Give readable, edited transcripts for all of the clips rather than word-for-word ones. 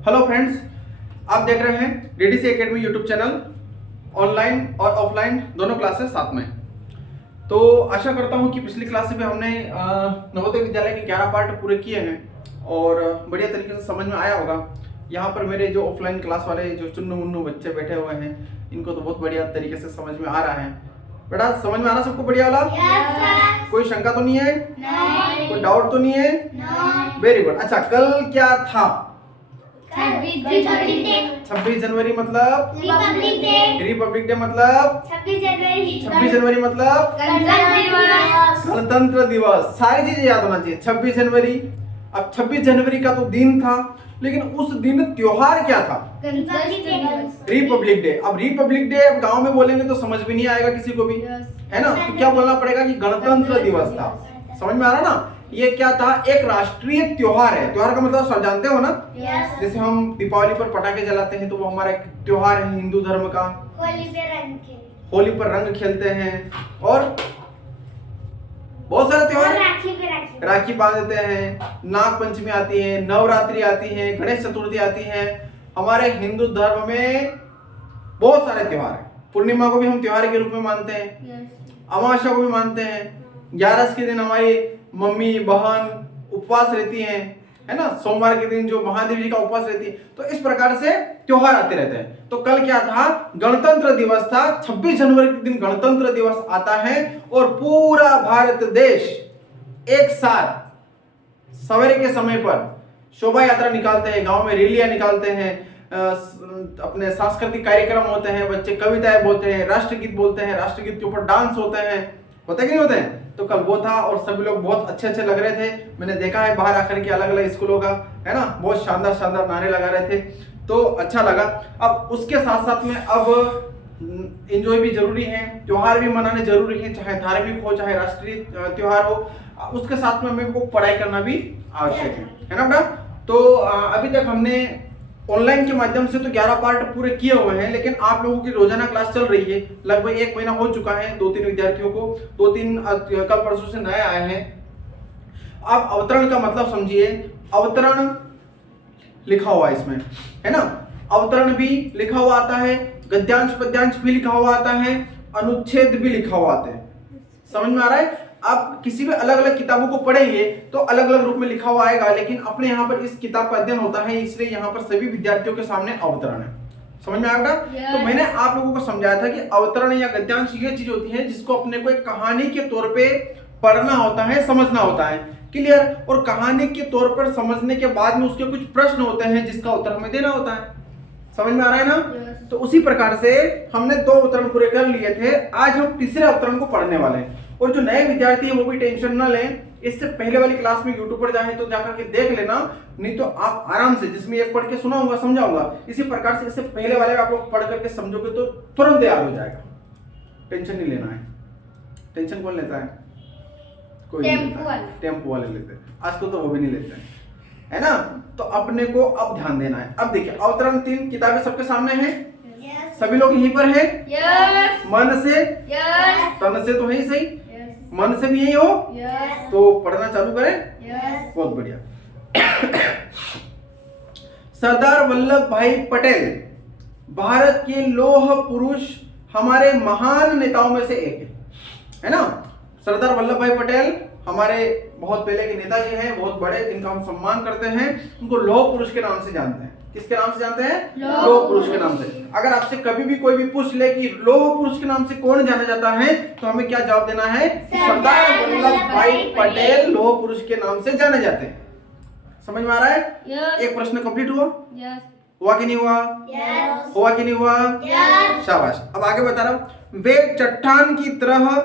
Hello friends, आप देख रहे हैं DDC academy YouTube channel. Online और ऑफलाइन दोनों क्लासेस साथ में। तो आशा करता हूं कि पिछली क्लास में हमने नवोदय विद्यालय के 11 पार्ट पूरे किए हैं और बढ़िया तरीके से समझ में आया होगा। यहाँ पर मेरे जो ऑफलाइन क्लास वाले जो चुन्नू मुन्नू बच्चे बैठे हुए हैं, इनको तो बहुत बढ़िया तरीके से समझ में आ रहा है। बेटा समझ में आ रहा सबको बढ़िया वाला? कोई शंका तो नहीं है? कोई डाउट तो नहीं है? Very good. अच्छा, कल क्या था? 26 जनवरी मतलब रिपब्लिक डे मतलब 26 जनवरी मतलब गणतंत्र दिवस। सारी चीजें याद होना चाहिए। 26 जनवरी, अब 26 जनवरी का तो दिन था, लेकिन उस दिन त्योहार क्या था? Republic day. अब रिपब्लिक डे अब गांव में बोलेंगे तो समझ भी नहीं आएगा किसी को भी, है ना? तो क्या बोलना पड़ेगा कि गणतंत्र दिवस था। समझ में आ रहा ना? ये क्या था? एक राष्ट्रीय त्योहार है। त्योहार का मतलब सब जानते हो ना? जैसे हम दीपावली पर पटाखे जलाते हैं तो वो हमारा एक त्योहार है हिंदू धर्म का। होली पर रंग खेलते हैं और बहुत सारे त्योहार, राखी बांधते हैं, नाग पंचमी आती है, नवरात्रि आती है, गणेश चतुर्थी आती है। हमारे हिंदू धर्म में बहुत सारे त्योहार हैं। पूर्णिमा को भी हम त्योहार के रूप में मानते हैं, अमावस्या को भी मानते हैं, 11 के दिन हमारी मम्मी बहन उपवास रहती हैं, है ना? सोमवार के दिन जो महादेव जी का उपवास रहती है। तो इस प्रकार से त्योहार आते रहते हैं। तो कल क्या था? गणतंत्र दिवस था। 26 जनवरी के दिन गणतंत्र दिवस आता है और पूरा भारत देश एक साथ सवेरे के समय पर शोभा यात्रा निकालते हैं, गांव में रैलियां निकालते हैं, अपने सांस्कृतिक कार्यक्रम होते हैं, बच्चे कविताएं बोलते हैं, राष्ट्रगीत बोलते हैं, राष्ट्रगीत के ऊपर डांस होते हैं। होते कि नहीं होते हैं? तो कल वो था और सभी लोग बहुत अच्छे अच्छे लग रहे थे। मैंने देखा है बाहर आकर के अलग अलग स्कूलों का, है ना, बहुत शानदार शानदार नारे लगा रहे थे, तो अच्छा लगा। अब उसके साथ साथ में अब एंजॉय भी जरूरी है, त्योहार भी मनाने जरूरी है, चाहे धार्मिक हो चाहे राष्ट्रीय त्योहार हो। उसके साथ में मेरे को पढ़ाई करना भी आवश्यक है ना बेटा? तो अभी तक हमने ऑनलाइन के माध्यम से तो 11 पार्ट पूरे किए हुए हैं, लेकिन आप लोगों की रोजाना क्लास चल रही है। लगभग 1 महीना हो चुका है 2-3 विद्यार्थियों को, 2-3 कल परसों से नए आए हैं। आप अवतरण का मतलब समझिए। अवतरण लिखा हुआ है इसमें, है ना? अवतरण भी लिखा हुआ आता है, गद्यांश पद्यांश भी लिखा हुआ आता है, अनुच्छेद भी लिखा हुआ आता है। समझ में आ रहा है? आप किसी भी अलग अलग किताबों को पढ़ेंगे तो अलग अलग रूप में लिखा हुआ आएगा, लेकिन अपने यहाँ पर इस किताब का अध्ययन होता है, इसलिए यहाँ पर सभी विद्यार्थियों के सामने अवतरण है। समझ में आएगा? तो मैंने आप लोगों को समझाया था कि अवतरण या गद्यांश ये चीज होती है जिसको अपने को एक कहानी के तौर पे पढ़ना होता है, समझना होता है। क्लियर? और कहानी के तौर पर समझने के बाद में उसके कुछ प्रश्न होते हैं जिसका उत्तर हमें देना होता है। समझ में आ रहा है ना? तो उसी प्रकार से हमने 2 अवतरण पूरे कर लिए थे। आज हम तीसरे अवतरण को पढ़ने वाले हैं। और जो नए विद्यार्थी है वो भी टेंशन न लें, इससे पहले वाली क्लास में यूट्यूब पर जाए तो जाकर के देख लेना, नहीं तो आप आराम से, जिसमें एक पढ़ के सुनाऊंगा समझाऊंगा, इसी प्रकार से इससे पहले वाले आप लोग पढ़ करके समझोगे तो तुरंत याद हो जाएगा। टेंशन नहीं लेना है। टेंशन कौन लेता है? कोई टेम्पो वाले लेते हैं आजकल, तो वो भी नहीं लेते हैं, है ना? तो अपने को अब ध्यान देना है। अब देखिए, अवतरण 3 किताबें सबके सामने हैं। सभी लोग यहीं पर हैं? मन से, तन से तो है ही सही, मन से भी यही हो, तो पढ़ना चालू करें। बहुत बढ़िया। सरदार वल्लभ भाई पटेल भारत के लौह पुरुष, हमारे महान नेताओं में से एक है ना? सरदार वल्लभ भाई पटेल हमारे बहुत पहले के नेताजी हैं, बहुत बड़े, जिनका हम सम्मान करते हैं। उनको लौह पुरुष के नाम से जानते हैं। किसके नाम से जानते हैं? लौह पुरुष के नाम से। अगर आपसे कभी भी कोई भी पूछ ले कि लौह पुरुष के नाम से कौन जाना जाता है, तो हमें क्या जवाब देना है? सरदार वल्लभ भाई पटेल लौह पुरुष के नाम से जाने जाते हैं। समझ में आ रहा है? एक प्रश्न कंप्लीट हुआ? हुआ कि नहीं हुआ? हुआ कि नहीं हुआ? शाबाश। अब आगे बता रहा हूं। वे चट्टान की तरह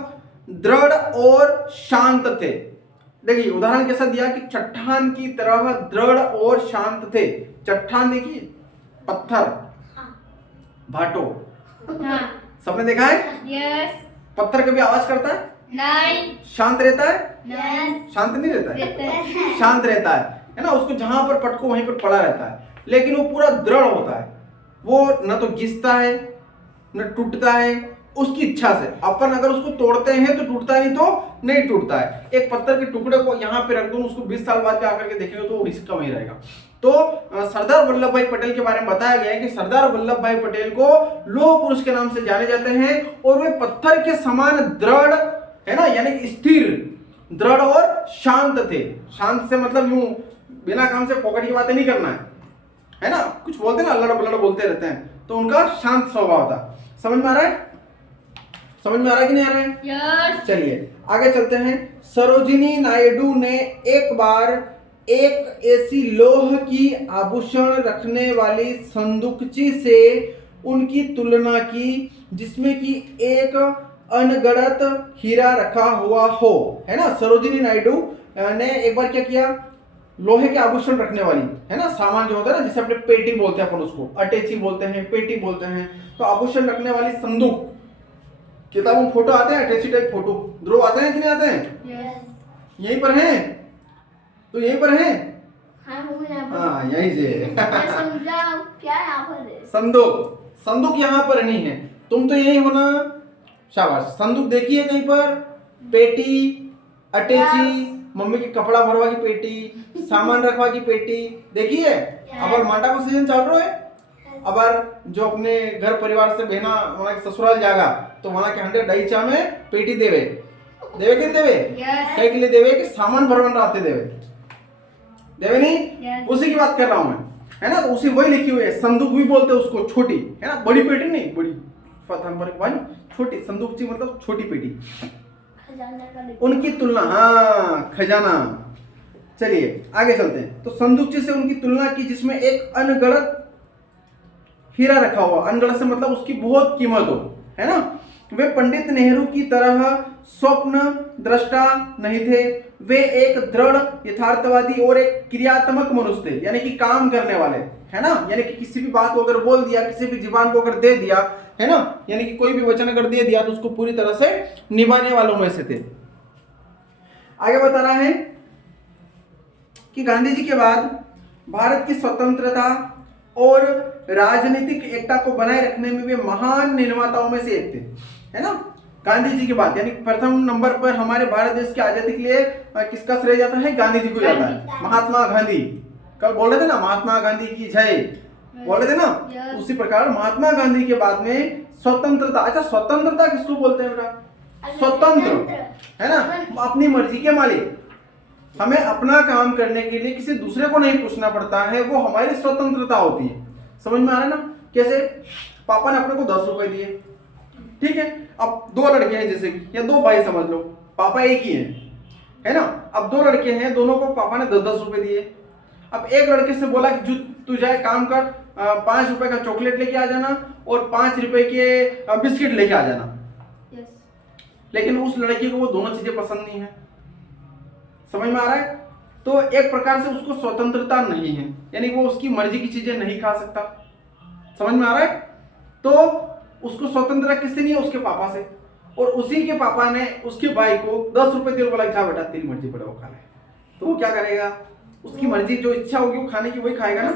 दृढ़ और शांत थे। देखिए उदाहरण कैसा दिया कि चट्टान की तरह दृढ़ और शांत थे। चट्टान देखिए, पत्थर, भाटो, सबने देखा है? पत्थर कभी आवाज करता है? नहीं। शांत रहता है? नहीं। शांत नहीं रहता है? शांत रहता है ना? उसको जहां पर पटको वहीं पर पड़ा रहता है, लेकिन वो पूरा दृढ़ होता है। वो न तो घिसता है न टूटता है, उसकी इच्छा से। अपन अगर उसको तोड़ते हैं तो टूटता है, नहीं तो नहीं टूटता है। एक पत्थर के टुकड़े को यहाँ पे रख दो, उसको 20 साल बाद आकर के देखेंगे तो वो इसका वहीं रहेगा। तो सरदार वल्लभ भाई पटेल के बारे में बताया गया है कि सरदार वल्लभ भाई पटेल को लौह पुरुष के नाम से जाने जाते हैं और वे पत्थर के समान दृढ़, है ना, यानी कि स्थिर, दृढ़ और शांत थे। शांत से मतलब यूं बिना काम से पॉकेट की बातें नहीं करना है ना, कुछ बोलते हैं ना, लड़ बलड़ बोलते रहते हैं, तो उनका शांत स्वभाव था। समझ में आ रहा है? समझ में आ रहा है कि नहीं आ रहा है? यस। चलिए आगे चलते हैं। सरोजिनी नायडू ने एक बार एक ऐसी लोह की आभूषण रखने वाली संदूकची से उनकी तुलना की जिसमें कि एक अनगढ़त हीरा रखा हुआ हो, है ना। सरोजिनी नायडू ने एक बार क्या किया, लोहे के आभूषण रखने वाली, है ना, सामान जो होता है ना, जिसे अपने पेटी बोलते हैं, अपन उसको अटैची बोलते हैं, पेटी बोलते हैं, तो आभूषण रखने वाली संदूक। किताबों में फोटो आते हैं, अटैची टाइप फोटो ध्रुव आते हैं कि नहीं आते हैं? यस। यहीं पर हैं, तो यहीं पर हैं। हाँ, यहीं से समझाओ क्या यहाँ पर है? संदूक, संदूक यहाँ पर नहीं है, तुम तो यही हो ना, शाबाश। संदूक देखिए कहीं पर, पेटी, अटैची, मम्मी की कपड़ा भरवा की पेटी, सामान रखवा की पेटी देखिए। अब मांडा को सीजन चल रहा है, अब जो अपने घर परिवार से बहना वहां के ससुराल जागा तो वहां के 100 डाइचा में पेटी देवे देवे के देवे क्या के लिए देवे कि सामान भरवन रहते देवे देवे नहीं, उसी की बात कर रहा हूं मैं, है ना। तो उसी वही लिखी हुई है, संदूक भी बोलते हैं उसको, छोटी, है ना, बड़ी पेटी नहीं, बड़ी फतन पर वाली छोटी संदूक ची मतलब छोटी पेटी, उनकी तुलना, हाँ खजाना। चलिए आगे चलते हैं। तो संदूकची से उनकी तुलना की जिसमें एक अनगढ़त हीरा रखा हुआ, अनगढ़त से मतलब उसकी बहुत कीमत हो, है ना। वे पंडित नेहरू की तरह स्वप्न दृष्टा नहीं थे, वे एक दृढ़ यथार्थवादी और एक क्रियात्मक मनुष्य थे, यानी कि काम करने वाले, है ना, यानी कि किसी भी बात को अगर बोल दिया, किसी भी जुबान को अगर दे दिया, है ना, यानी कि कोई भी वचन अगर दे दिया तो उसको पूरी तरह से निभाने वालों में से थे। आगे बता रहा है कि गांधी जी के बाद भारत की स्वतंत्रता और राजनीतिक एकता को बनाए रखने में वे महान निर्माताओं में से एक थे, है ना। गांधी जी के बाद यानी प्रथम नंबर पर हमारे भारत देश की आजादी के लिए किसका श्रेय जाता है? गांधी जी को जाता है, महात्मा गांधी। कल बोल रहे थे ना, महात्मा गांधी की जय बोल रहे थे ना, उसी प्रकार महात्मा गांधी के बाद में स्वतंत्रता। अच्छा, स्वतंत्रता किसको बोलते हैं बेटा? स्वतंत्र, है ना, अपनी मर्जी के मालिक, हमें अपना काम करने के लिए किसी दूसरे को नहीं पूछना पड़ता है, वो हमारी स्वतंत्रता होती है। समझ में आ रहा है ना? कैसे? पापा ने अपने को 10 रुपए दिए, ठीक है, अब 2 लड़के हैं जैसे कि, या 2 भाई समझ लो, पापा एक ही है ना। अब 2 लड़के हैं, दोनों को पापा ने 10-10 रुपए दिए। अब एक लड़के से बोला कि जो तू जाए काम कर, 5 रुपए का चॉकलेट लेके आ जाना और 5 रुपए के बिस्किट लेके आ जाना। लेकिन उस लड़की को वो दोनों चीजें पसंद नहीं है। समझ में आ रहा है? तो एक प्रकार से उसको स्वतंत्रता नहीं है, यानी वो उसकी मर्जी की चीजें नहीं खा सकता। समझ में आ रहा है? तो उसको स्वतंत्रता किससे नहीं है? उसके पापा से। और उसी के पापा ने उसके भाई को 10 रुपए दिए, बोला जा बेटा तेरी मर्जी पड़े वो खा ले। तो वो क्या करेगा? उसकी मर्जी, जो इच्छा होगी वो खाने की वही खाएगा ना।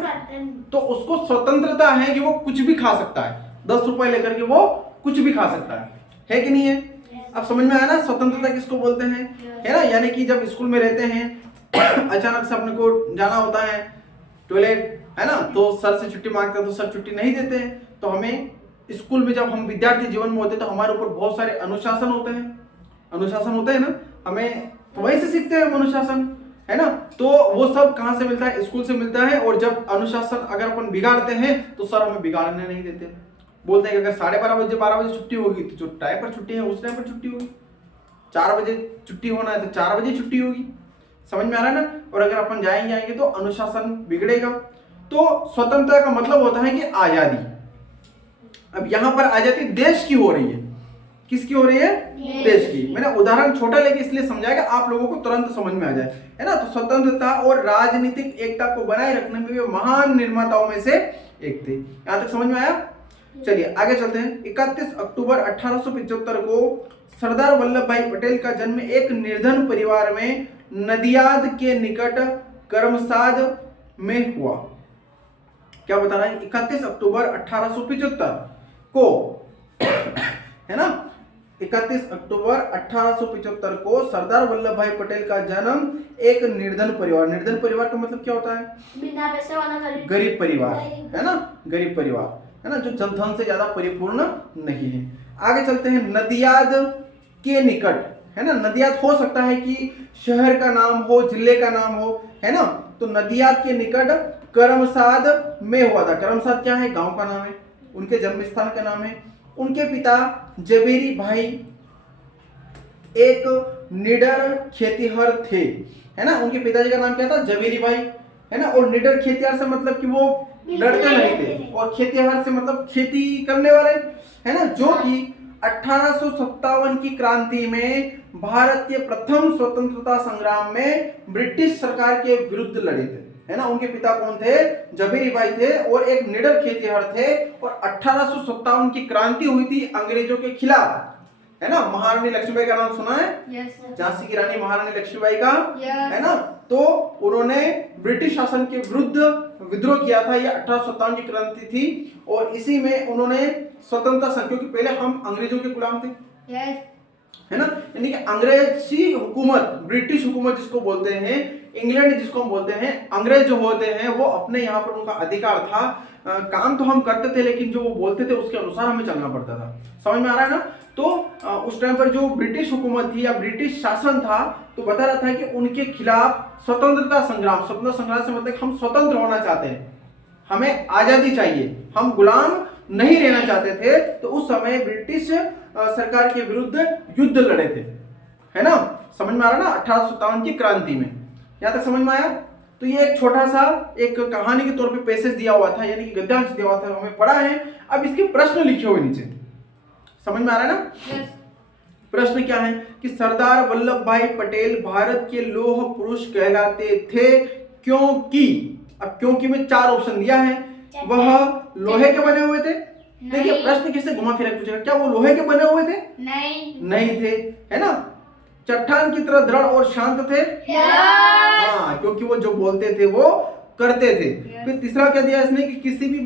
तो उसको स्वतंत्रता है कि वो कुछ भी खा सकता है, 10 रुपए लेकर के वो कुछ भी खा सकता है कि नहीं है? अब समझ में आया ना स्वतंत्रता किसको बोलते हैं, है ना। यानी कि जब स्कूल में रहते हैं अचानक से अपने को जाना होता है टॉयलेट, है ना, तो सर से छुट्टी मांगते हैं तो सर छुट्टी नहीं देते हैं। तो हमें स्कूल में जब हम विद्यार्थी जीवन में होते हैं तो हमारे ऊपर बहुत सारे अनुशासन होते हैं, अनुशासन होते हैं ना, हमें तो वहीं से सीखते हैं अनुशासन, है ना। तो वो सब कहाँ से मिलता है? स्कूल से मिलता है। और जब अनुशासन अगर अपन बिगाड़ते हैं तो सर हमें बिगाड़ने नहीं देते, बोलते हैं कि अगर 12:30 12 बजे छुट्टी होगी तो जो टाइम पर छुट्टी है उस टाइम पर छुट्टी होगी, 4 बजे छुट्टी होना है तो 4 बजे छुट्टी होगी। समझ में आ रहा है ना? और अगर अपन जाएंगे तो अनुशासन बिगड़ेगा। तो स्वतंत्रता का मतलब होता है कि आजादी। अब यहां पर आजादी देश की हो रही है, किसकी हो रही है? देश की। मैंने उदाहरण छोटा लेके इसलिए समझाया कि आप लोगों को तुरंत समझ में आ जाए, है ना। तो स्वतंत्रता और राजनीतिक एकता को बनाए रखने में वे महान निर्माताओं में से एक थे। यहां तक समझ में आया? चलिए आगे चलते हैं। 31 अक्टूबर 1875 को सरदार वल्लभ भाई पटेल का जन्म एक निर्धन परिवार में नदियाद के निकट करमसाद में हुआ। क्या बता रहा है? 31 अक्टूबर 1875 को, है ना, 31 अक्टूबर 1875 को सरदार वल्लभ भाई पटेल का जन्म एक निर्धन परिवार का मतलब क्या होता है? बिना पैसे वाला गरीब परिवार, है ना, गरीब परिवार, है ना, जो धन से ज्यादा परिपूर्ण नहीं है। आगे चलते हैं, नदियाद के निकट, है ना, नदियाद हो सकता है कि शहर का नाम हो, जिले का नाम हो, है ना, तो नदियाद के निकट करमसाद में हुआ था। करमसाद क्या है? गांव का नाम है, उनके जन्म स्थान का नाम है। उनके पिता जबेरी भाई एक निडर खेतीहर थे, है ना, उनके पिताजी का नाम क्या था? जबेरी भाई, है ना, और निडर खेतीहर से मतलब कि वो डरते नहीं थे, और खेतीहर से मतलब खेती करने वाले, है ना, जो कि 1857 की क्रांति में भारत के प्रथम स्वतंत्रता संग्राम में ब्रिटिश सरकार के विरुद्ध लड़े थे, है ना। उनके पिता कौन थे? जबेरी भाई थे और एक निडर खेतीहर थे, और 1857 की क्रांति हुई थी अंग्रेजों के खिलाफ, है ना। महारानी लक्ष्मीबाई का नाम सुना है? झांसी की रानी महारानी लक्ष्मीबाई का, है ना, तो उन्होंने ब्रिटिश शासन के विरुद्ध विद्रोह किया था। ये 1857 की क्रांति थी, और इसी में उन्होंने स्वतंत्रता संघ, क्योंकि पहले हम अंग्रेजों के गुलाम थे, है ना, यानी कि अंग्रेजी हुकूमत, ब्रिटिश हुकूमत जिसको बोलते हैं, इंग्लैंड जिसको हम बोलते हैं, अंग्रेज जो होते हैं वो अपने यहाँ पर उनका अधिकार था, काम तो हम करते थे लेकिन जो वो बोलते थे उसके अनुसार हमें चलना पड़ता था। समझ में आ रहा है ना। तो उस टाइम पर जो ब्रिटिश हुकूमत थी या ब्रिटिश शासन था, तो बता रहा था कि उनके खिलाफ स्वतंत्रता संग्राम से मतलब हम स्वतंत्र होना चाहते हैं, हमें आजादी चाहिए, हम गुलाम नहीं रहना चाहते थे। तो उस समय ब्रिटिश सरकार के विरुद्ध युद्ध लड़े थे, है ना। समझ में आ रहा ना, 1857 की क्रांति में। यहां तक समझ में आया? तो ये एक छोटा सा एक कहानी के तौर पे पैसेज दिया हुआ था, यानी कि गद्यांश दिया हुआ था, हमें पढ़ा है। अब इसके प्रश्न लिखे हुए नीचे, समझ में आ रहा है ना। प्रश्न क्या है कि सरदार वल्लभ भाई पटेल भारत के लौह पुरुष कहलाते थे क्योंकि, अब क्योंकि में 4 ऑप्शन दिया है। वह लोहे के बने हुए थे। देखिए प्रश्न किससे घुमा फिरा पूछेगा, क्या वो लोहे के बने हुए थे? नहीं थे, है ना। चट्टान की तरह दृढ़ और शांत थे। हाँ, क्योंकि वो जो बोलते थे वो करते थे। फिर तीसरा क्या दिया इसने कि किसी की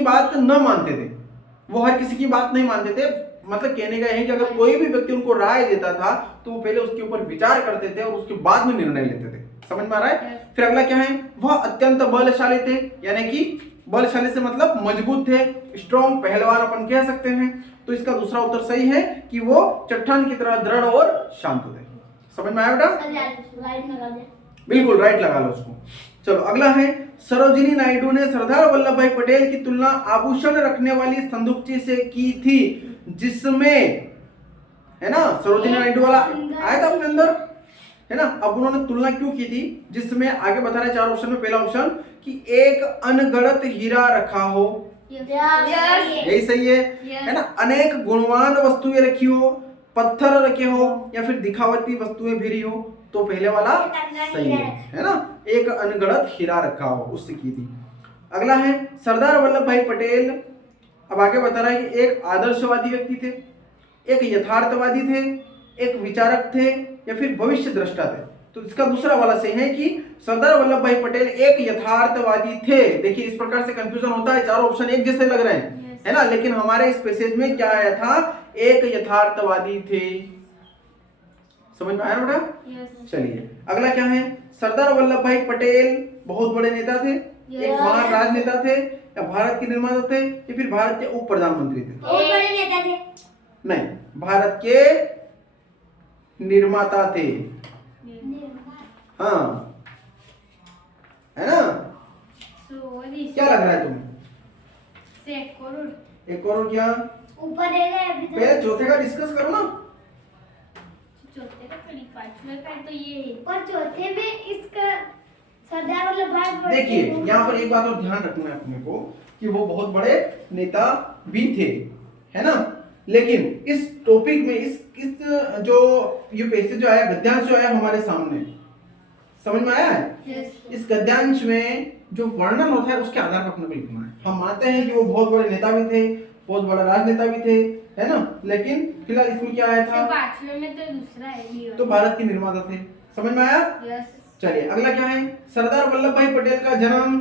बात न मानते थे, वो हर किसी की बात नहीं मानते थे। मतलब कहने का है कि अगर कोई भी व्यक्ति उनको राय देता था तो वो पहले उसके ऊपर विचार करते थे और उसके बाद में निर्णय लेते थे। समझ में आ रहा है? फिर अगला क्या है, वह अत्यंत बलशाली थे, यानी कि बलशाली से मतलब मजबूत थे, स्ट्रॉन्ग, पहलवान अपन कह सकते हैं। तो इसका दूसरा उत्तर सही है कि वो चट्टान की तरह दृढ़ और शांत थे। समझ में आया बेटा? बिल्कुल राइट लगा लो उसको। चलो अगला है, सरोजिनी नायडू ने सरदार वल्लभ भाई पटेल की तुलना आभूषण रखने वाली संदूकची से की थी, जिसमें, है ना, सरोजिनी नायडू वाला आया था अपने अंदर, है ना। अब उन्होंने तुलना क्यों की थी, जिसमें आगे बता रहे 4 ऑप्शन में, पहला ऑप्शन कि एक अनगढ़त हीरा रखा हो, यही सही है ना। अनेक गुणवान वस्तुएं रखी हो, पत्थर रखे हो, या फिर दिखावटी वस्तुएं भिरी हो, तो पहले वाला सही है ना। एक अनगढ़त हीरा रखा हो, उससे की थी। अगला है, सरदार वल्लभ भाई पटेल, अब आगे बता रहा है कि एक आदर्शवादी व्यक्ति थे, एक यथार्थवादी थे, एक विचारक थे, या फिर भविष्य दृष्टा थे। तो इसका दूसरा वाला सही है कि सरदार वल्लभ भाई पटेल एक यथार्थवादी थे। देखिए इस प्रकार से कंफ्यूजन होता है, 4 ऑप्शन एक जैसे लग रहे हैं, है ना, लेकिन हमारे इस पैसेज में क्या आया था, एक यथार्थवादी थे। समझ में आया बेटा? चलिए अगला क्या है, सरदार वल्लभ भाई पटेल बहुत बड़े नेता थे, एक महान राजनेता थे, या भारत के निर्माता थे, या फिर भारत के उप प्रधानमंत्री थे? बहुत बड़े नेता थे। नहीं, भारत के निर्माता थे। हाँ, है ना। क्या लग रहा है तुम्हें? 1 करोड़। 1 करोड़ क्या? ऊपर रह गए अभी तक। पहले चौथे का डिस्कस करो ना। चौथे का करीब 5वें का तो ये है, पर चौथे में इसका सरदार वल्लभ भाई। देखिए यहाँ पर एक बात और ध्यान रखना है अपने को कि वो बहुत बड़े नेता भी थे, है ना। लेकिन इस टॉपिक में इस जो ये पैसेज जो आया, गद्यांश जो आया हमारे सामने, समझ में आया है? इस गद्यांश में जो वर्णन होता है उसके आधार पर अपने को लिखना है। हम मानते हैं कि वो बहुत बड़े नेता भी थे, बहुत बड़ा राजनेता भी थे, है ना, लेकिन फिलहाल इसमें क्या आया था, 5वें में तो दूसरा है, तो भारत के निर्माता थे। समझ में आया? चलिए अगला क्या है, सरदार वल्लभ भाई पटेल का जन्म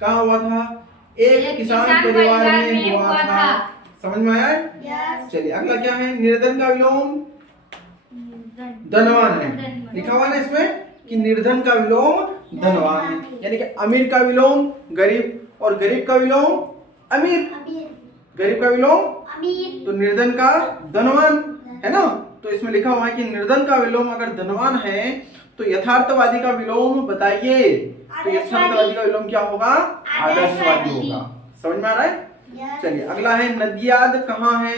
कहाँ हुआ था? एक किसान परिवार में हुआ था। समझ में आया है? यस। चलिए अगला क्या है, निर्धन का विलोम धनवान है। लिखा हुआ है ना इसमें कि निर्धन का विलोम धनवान है, यानी कि अमीर का विलोम गरीब और गरीब का विलोम अमीर, गरीब का विलोम अमीर, तो निर्धन का धनवान है ना। तो इसमें लिखा हुआ है कि निर्धन का विलोम अगर धनवान है तो यथार्थवादी का विलोम बताइए। तो यथार्थवादी का विलोम क्या होगा, आदर्शवादी होगा। समझ में आ रहा है? चलिए अगला है नदियाद कहाँ है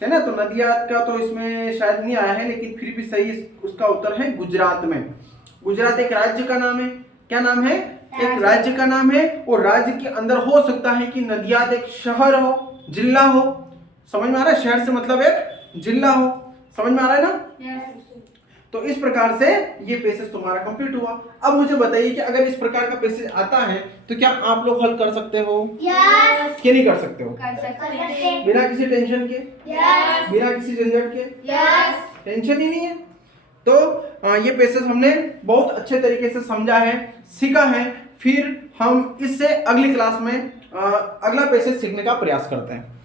ना। तो नदियाद का तो इसमें शायद नहीं आया है, लेकिन फिर भी सही उसका उत्तर है गुजरात में। गुजरात एक राज्य का नाम है। क्या नाम है? एक राज्य का नाम है। और राज्य के अंदर हो सकता है कि नदियाद एक शहर हो, जिला हो। समझ में आ रहा है? शहर से मतलब एक जिला हो। समझ में आ रहा है ना? तो इस प्रकार से ये पेसेज तुम्हारा कंप्लीट हुआ। अब मुझे बताइए कि अगर इस प्रकार का पेसेज आता है तो क्या आप लोग हल कर सकते हो? यस। कि नहीं कर सकते हो? कर सकते हैं। बिना किसी टेंशन के, यस। बिना किसी झंझट के, यस। टेंशन ही नहीं है। तो ये पेसेज हमने बहुत अच्छे तरीके से समझा है, सीखा है। फिर हम इससे अगली क्लास में अगला पेसेज सीखने का प्रयास करते हैं।